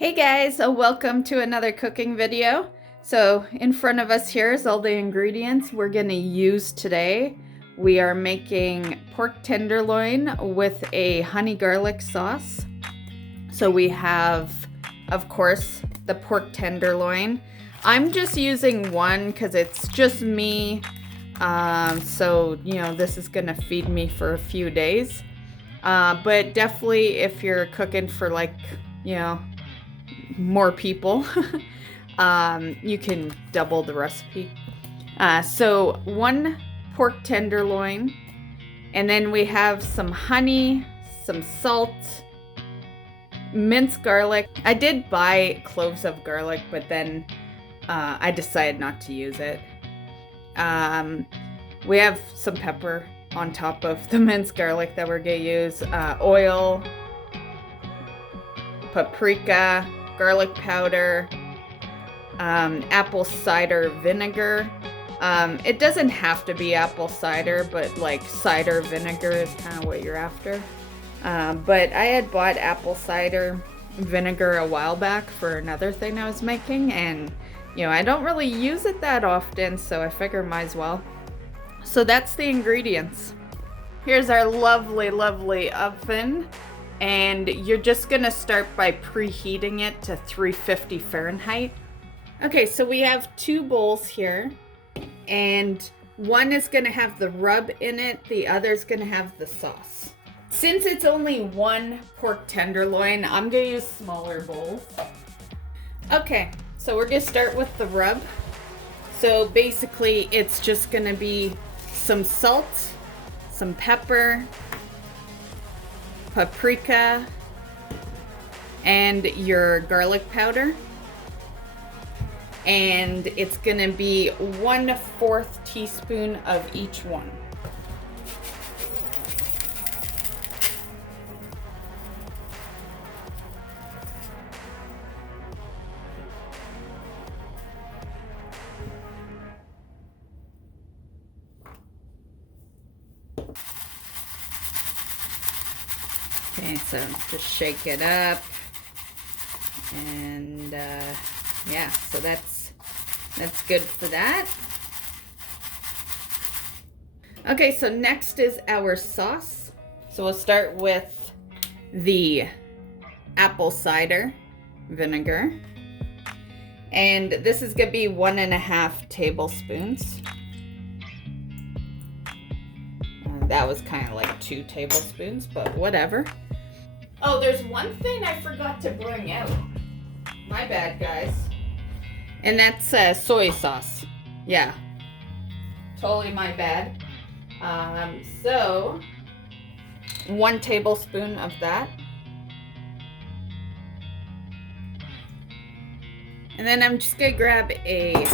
Hey guys, welcome to another cooking video. So in front of us here is all the ingredients we're gonna use today. We are making pork tenderloin with a honey garlic sauce. So we have, of course, the pork tenderloin. I'm just using one because it's just me. So, this is gonna feed me for a few days. But definitely if you're cooking for more people, you can double the recipe. So one pork tenderloin, and then we have some honey, some salt, minced garlic. I did buy cloves of garlic, but then I decided not to use it. We have some pepper on top of the minced garlic that we're gonna use, oil, paprika, garlic powder, apple cider vinegar. It doesn't have to be apple cider, but like cider vinegar is kind of what you're after. But I had bought apple cider vinegar a while back for another thing I was making, and I don't really use it that often, so I figure might as well. So that's the ingredients. Here's our lovely, lovely oven. And you're just gonna start by preheating it to 350 Fahrenheit. Okay, so we have two bowls here, and one is gonna have the rub in it, the other is gonna have the sauce. Since it's only one pork tenderloin, I'm gonna use smaller bowls. Okay, so we're gonna start with the rub. So basically, it's just gonna be some salt, some pepper, paprika, and your garlic powder. And it's gonna be 1/4 teaspoon of each one. Okay, so just shake it up, and yeah, so that's good for that. Okay, so next is our sauce. So we'll start with the apple cider vinegar, and this is gonna be 1.5 tablespoons. That was kind of like 2 tablespoons, but whatever. Oh, there's one thing I forgot to bring out. My bad, guys. And that's soy sauce. Yeah, totally my bad. So 1 tablespoon of that. And then I'm just gonna grab a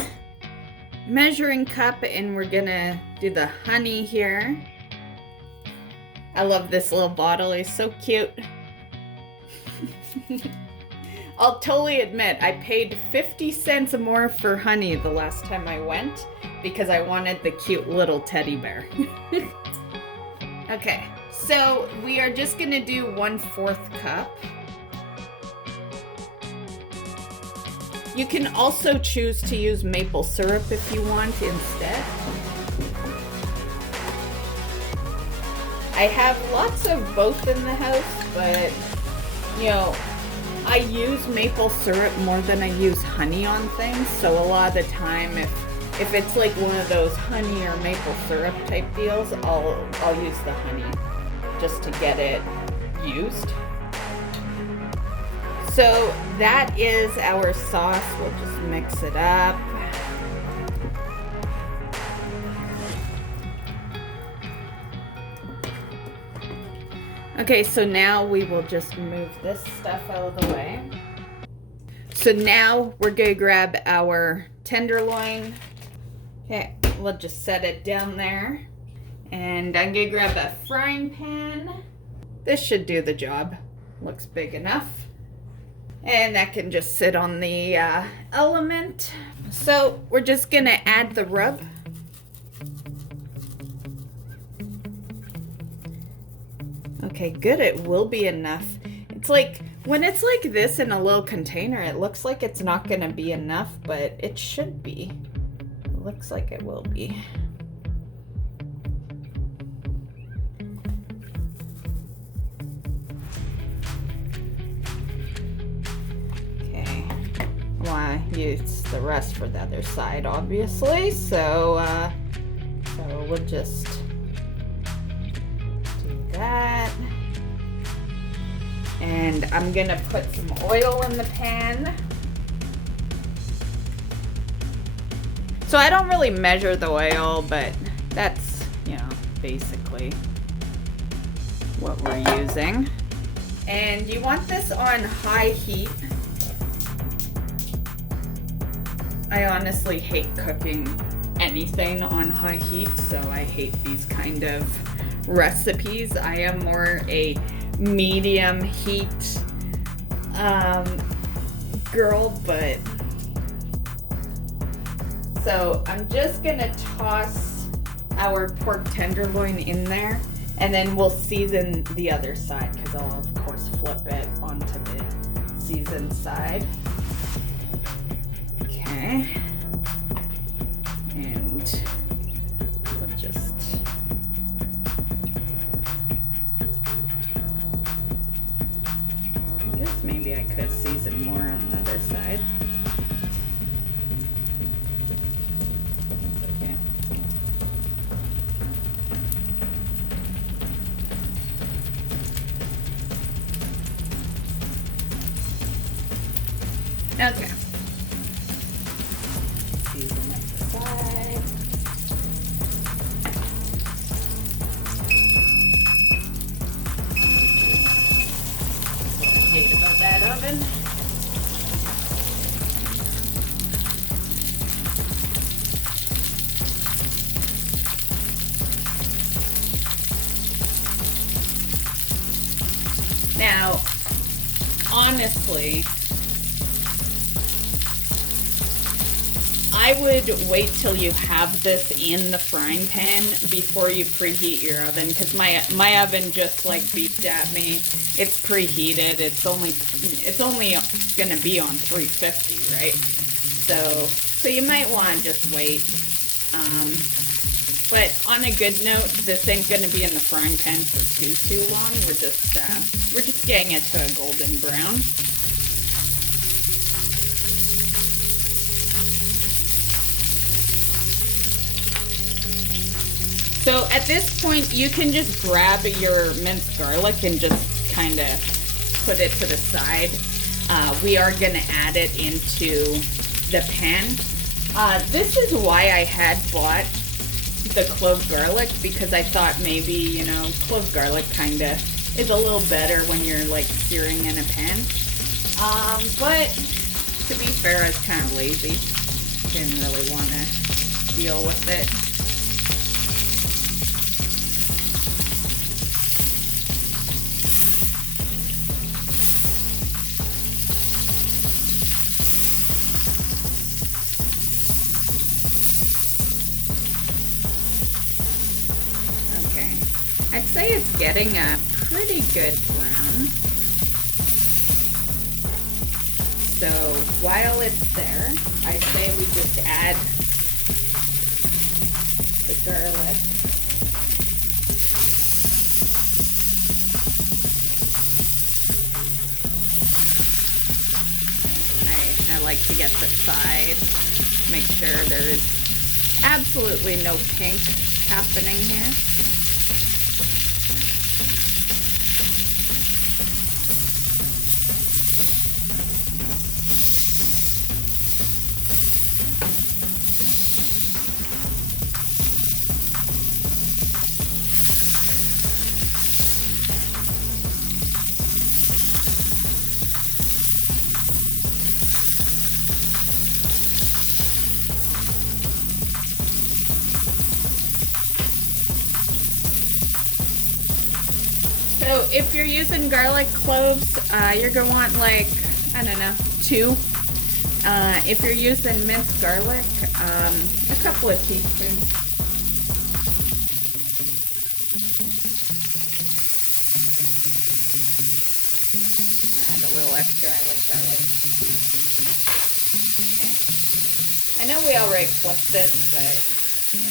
measuring cup, and we're gonna do the honey here. I love this little bottle, it's so cute. I'll totally admit, I paid 50 cents more for honey the last time I went because I wanted the cute little teddy bear. Okay, so we are just gonna do 1/4 cup. You can also choose to use maple syrup if you want instead. I have lots of both in the house, but I use maple syrup more than I use honey on things. So a lot of the time, if it's like one of those honey or maple syrup type deals, I'll use the honey just to get it used. So that is our sauce. We'll just mix it up. Okay, so now we will just move this stuff out of the way. So now we're gonna grab our tenderloin. Okay, we'll just set it down there. And I'm gonna grab a frying pan. This should do the job. Looks big enough. And that can just sit on the element. So we're just gonna add the rub. Okay, good, it will be enough. It's like When it's like this in a little container, it looks like it's not gonna be enough, but it should be. It looks like it will be. Okay, well, I use the rest for the other side, obviously, so we'll just do that. And I'm gonna put some oil in the pan. So I don't really measure the oil, but that's, you know, basically what we're using. And you want this on high heat. I honestly hate cooking anything on high heat, so I hate these kind of recipes. I am more a medium heat girl, but so I'm just gonna toss our pork tenderloin in there, and then we'll season the other side, because I'll of course flip it onto the seasoned side. Okay, and we'll just maybe I could season more on the other side. Okay. Okay. Season up the side. About that oven. Now, honestly, I would wait till you have this in the frying pan before you preheat your oven, because my oven just like beeped at me. It's preheated. It's only gonna be on 350, right? So you might want to just wait. But on a good note, this ain't gonna be in the frying pan for too long. We're just getting it to a golden brown. So at this point, you can just grab your minced garlic and just kind of put it to the side. We are gonna add it into the pan. This is why I had bought the clove garlic, because I thought maybe, you know, clove garlic kind of is a little better when you're like searing in a pan. But to be fair, I was kind of lazy. Didn't really want to deal with it. I'd say it's getting a pretty good brown. So while it's there, I say we just add the garlic. I like to get the sides, make sure there is absolutely no pink happening here. So if you're using garlic cloves, you're gonna want like, I don't know, 2. If you're using minced garlic, a couple of teaspoons. Add a I know we already flipped this, but yeah,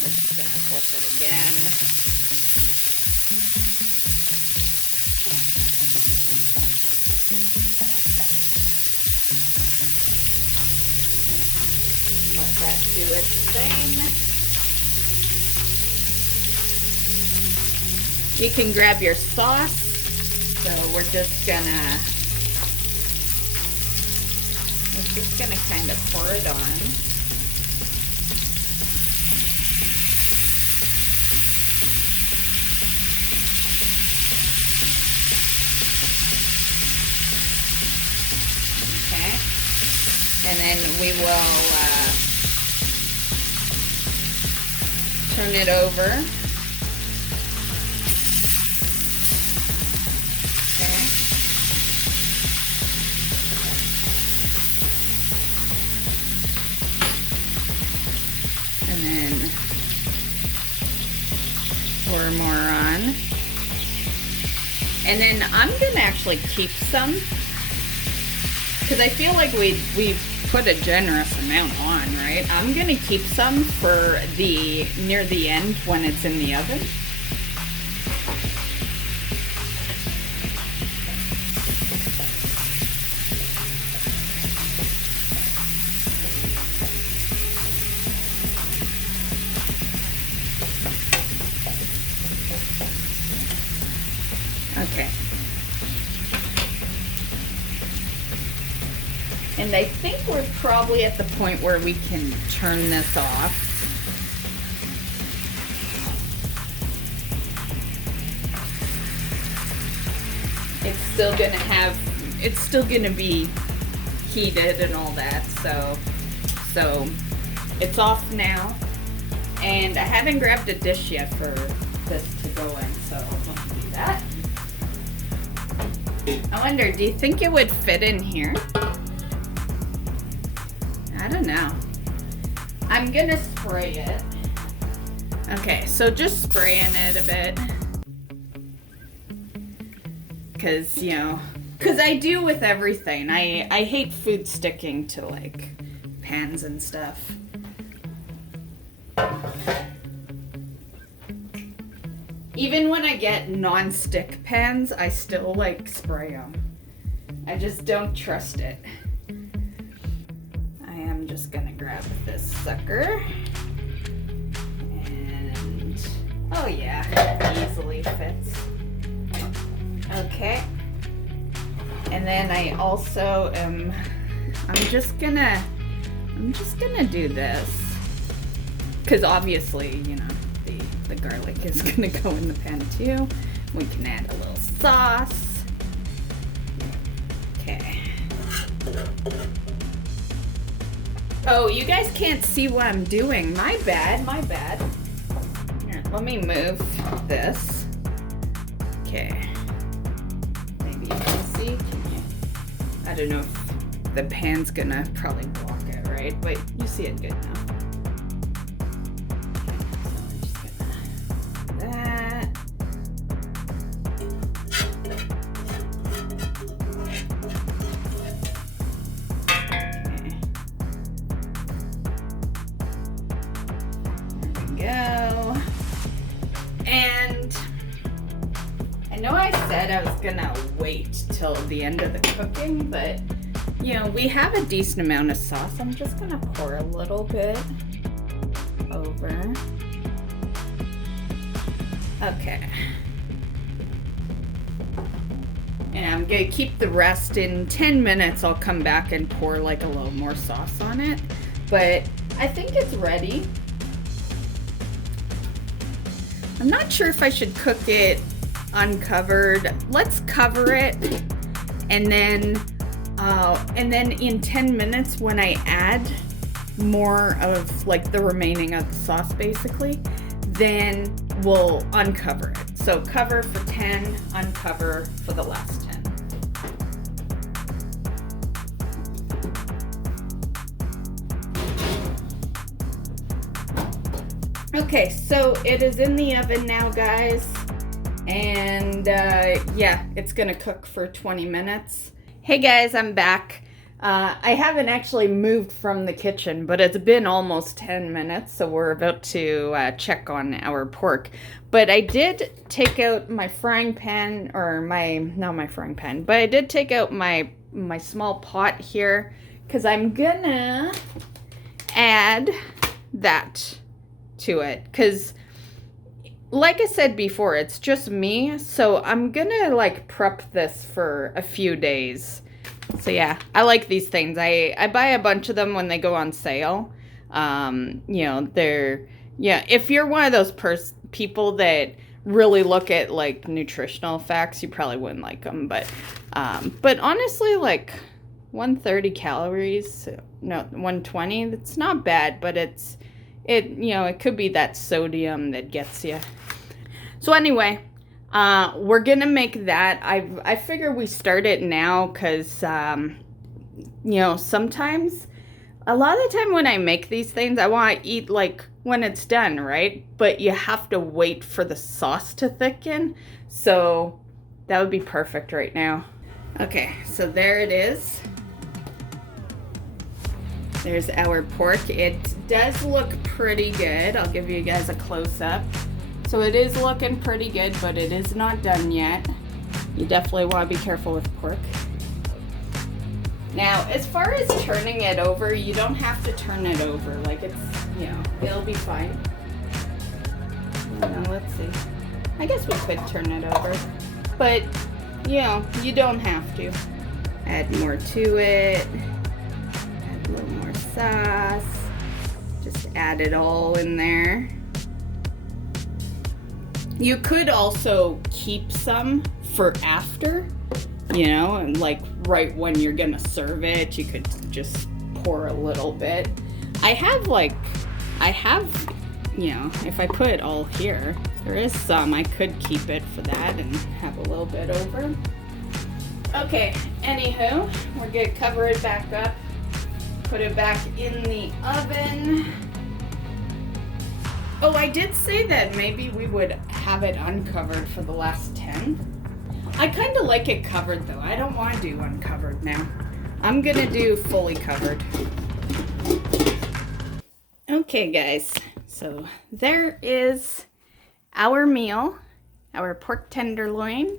we're just gonna flip it again. Let that do its thing. You can grab your sauce. So we're just gonna kind of pour it on. Okay. And then we will turn it over. And then pour more on. And then I'm gonna actually keep some because I feel like we put a generous amount on, right? I'm gonna keep some for near the end when it's in the oven. Okay. And I think we're probably at the point where we can turn this off. It's still gonna be heated and all that, so it's off now. And I haven't grabbed a dish yet for this to go in, so let me do that. I wonder, do you think it would fit in here? I don't know. I'm gonna spray it. Okay, so just spraying it a bit. Because, you know, because I do with everything. I hate food sticking to, like, pans and stuff. Even when I get non-stick pans, I still, like, spray them. I just don't trust it. I am just gonna grab this sucker. And, oh yeah, easily fits. Okay. And then I also am, I'm just gonna do this. Because obviously, you know, the garlic is gonna go in the pan too. We can add a little sauce. Okay. Oh, you guys can't see what I'm doing. My bad, my bad. Here, let me move this. Okay. Maybe you can see. Can you? I don't know if the pan's gonna probably block it, right? But you see it good now. Go. And I know I said I was gonna wait till the end of the cooking, but you know, we have a decent amount of sauce. I'm just gonna pour a little bit over. Okay. And I'm gonna keep the rest. In 10 minutes I'll come back and pour like a little more sauce on it. But I think it's ready. I'm not sure if I should cook it uncovered. Let's cover it, and then in 10 minutes when I add more of like the remaining of the sauce basically, then we'll uncover it. So cover for 10, uncover for the last 10. Okay, so it is in the oven now, guys, and yeah, it's gonna cook for 20 minutes. Hey guys, I'm back. I haven't actually moved from the kitchen, but it's been almost 10 minutes, so we're about to check on our pork. But I did take out my frying pan, or not my frying pan, but I did take out my small pot here, because I'm gonna add that to it, because like I said before, it's just me, so I'm gonna like prep this for a few days. So yeah, I like these things. I buy a bunch of them when they go on sale. You know, if you're one of those people that really look at like nutritional facts, you probably wouldn't like them. But honestly, like 130 calories, no, 120, that's not bad, but it could be that sodium that gets you. So anyway, we're gonna make that. I figure we start it now because sometimes, a lot of the time when I make these things, I want to eat like when it's done, right? But you have to wait for the sauce to thicken, so that would be perfect right now. Okay, so there it is. There's our pork. It does look pretty good. I'll give you guys a close-up. So it is looking pretty good, but it is not done yet. You definitely want to be careful with pork. Now, as far as turning it over, you don't have to turn it over. Like it'll be fine. Now, let's see. I guess we could turn it over, but you don't have to. Add more to it. Add a little more sauce. Just add it all in there. You could also keep some for after, and like right when you're gonna serve it, you could just pour a little bit. I have, if I put it all here, there is some. I could keep it for that and have a little bit over. Okay, anywho, we're gonna cover it back up, put it back in the oven. Oh, I did say that maybe we would have it uncovered for the last 10. I kind of like it covered though. I don't want to do uncovered now. I'm gonna do fully covered. Okay guys, so there is our meal, our pork tenderloin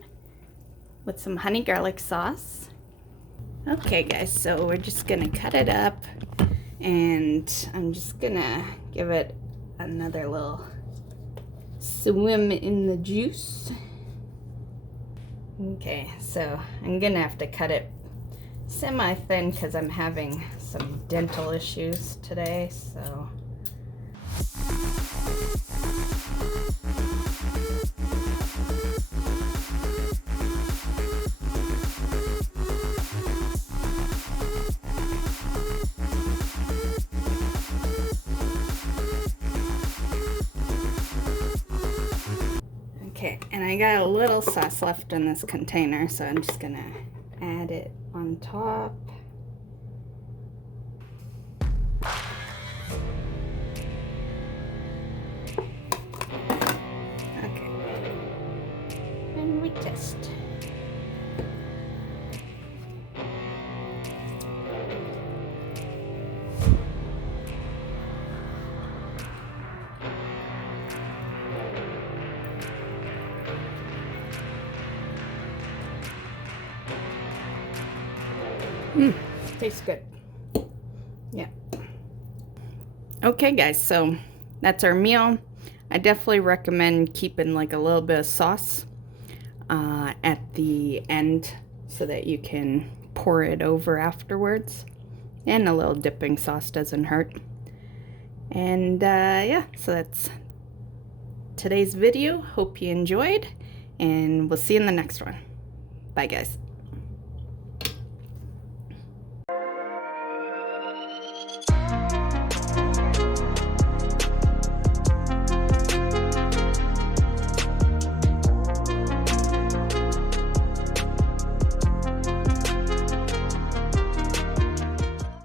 with some honey garlic sauce. Okay guys, so we're just gonna cut it up, and I'm just gonna give it another little swim in the juice. Okay, so I'm gonna have to cut it semi-thin because I'm having some dental issues today, so. Okay, and I got a little sauce left in this container, so I'm just gonna add it on top. Okay, and we test. Tastes good. Yeah. Okay guys, so that's our meal. I definitely recommend keeping like a little bit of sauce at the end so that you can pour it over afterwards, and a little dipping sauce doesn't hurt. And yeah, so that's today's video. Hope you enjoyed, and we'll see you in the next one. Bye guys.